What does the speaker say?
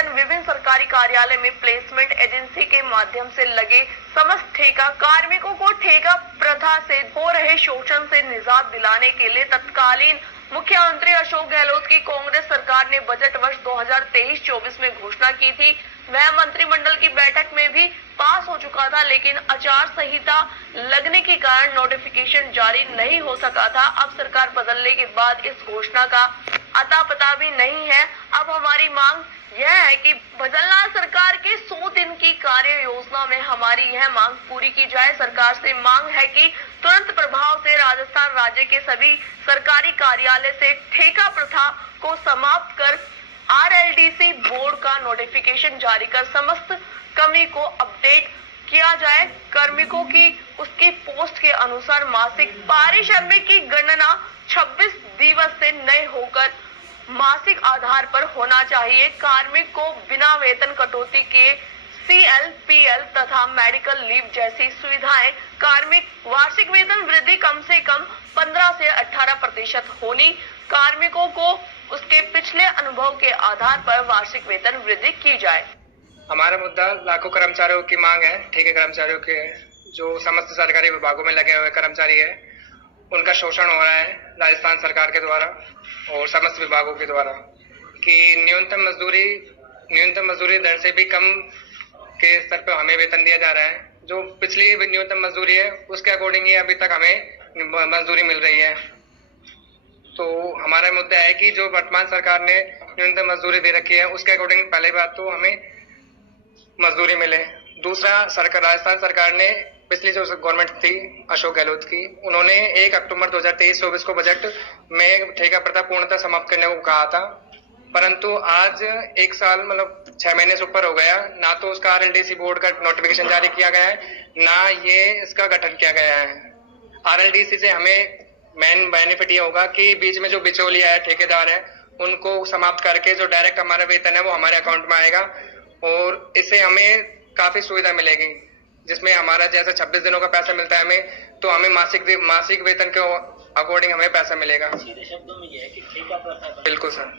Notification विभिन्न सरकारी कार्यालय में प्लेसमेंट एजेंसी के माध्यम से लगे समस्त ठेका कार्मिकों को ठेका प्रथा से हो रहे शोषण से निजात दिलाने के लिए तत्कालीन मुख्यमंत्री अशोक गहलोत की कांग्रेस सरकार ने बजट वर्ष 2023-24 में घोषणा की थी। वह मंत्रिमंडल की बैठक में भी पास हो चुका था, लेकिन आचार संहिता लगने के कारण नोटिफिकेशन जारी नहीं हो सका था। अब सरकार बदलने के बाद इस घोषणा का अता पता भी नहीं है। अब हमारी मांग यह है कि बदलना सरकार के 100 दिन की कार्य योजना में हमारी यह मांग पूरी की जाए। सरकार से मांग है कि तुरंत प्रभाव से राजस्थान राज्य के सभी सरकारी कार्यालय से ठेका प्रथा को समाप्त कर आरएलडीसी बोर्ड का नोटिफिकेशन जारी कर समस्त कमी को अपडेट किया जाए। कार्मिकों की उसकी पोस्ट के अनुसार मासिक पारिश्रम की गणना 26 दिवस से नए होकर मासिक आधार पर होना चाहिए। कार्मिक को बिना वेतन कटौती के CLPL तथा मेडिकल लीव जैसी सुविधाएं, कार्मिक वार्षिक वेतन वृद्धि कम से कम 15 से 18% होनी, कार्मिकों को उसके पिछले अनुभव के आधार पर वार्षिक वेतन वृद्धि की जाए। हमारा मुद्दा लाखों कर्मचारियों की मांग है, ठेके कर्मचारियों के जो समस्त सरकारी विभागों में लगे हुए कर्मचारी है, उनका शोषण हो रहा है राजस्थान सरकार के द्वारा और समस्त विभागों के द्वारा कि न्यूनतम मजदूरी दर से भी कम के स्तर पर हमें वेतन दिया जा रहा है। जो पिछली न्यूनतम मजदूरी है उसके अकॉर्डिंग ही अभी तक हमें मजदूरी मिल रही है। तो हमारा मुद्दा है कि जो वर्तमान सरकार ने न्यूनतम मजदूरी दे रखी है उसके अकॉर्डिंग पहली बात तो हमें मजदूरी मिले। दूसरा, राजस्थान सरकार ने पिछली जो गवर्नमेंट थी अशोक गहलोत की, उन्होंने 1 अक्टूबर 2023-24 को बजट में ठेका प्रथा पूर्णतः समाप्त करने को कहा था, परंतु आज 1 साल मतलब 6 महीने से ऊपर हो गया, ना तो उसका आरएलडीसी बोर्ड का नोटिफिकेशन जारी किया गया है, ना ये इसका गठन किया गया है। आरएलडीसी से हमें मेन बेनिफिट ये होगा कि बीच में जो बिचौलिया है, ठेकेदार है, उनको समाप्त करके जो डायरेक्ट हमारा वेतन है वो हमारे अकाउंट में आएगा और इससे हमें काफी सुविधा मिलेगी, जिसमें हमारा जैसे 26 दिनों का पैसा मिलता है हमें, तो हमें मासिक वेतन के अकॉर्डिंग हमें पैसा मिलेगा। सीधे शब्दों में ये है कि ठेका प्रथा। बिल्कुल सर।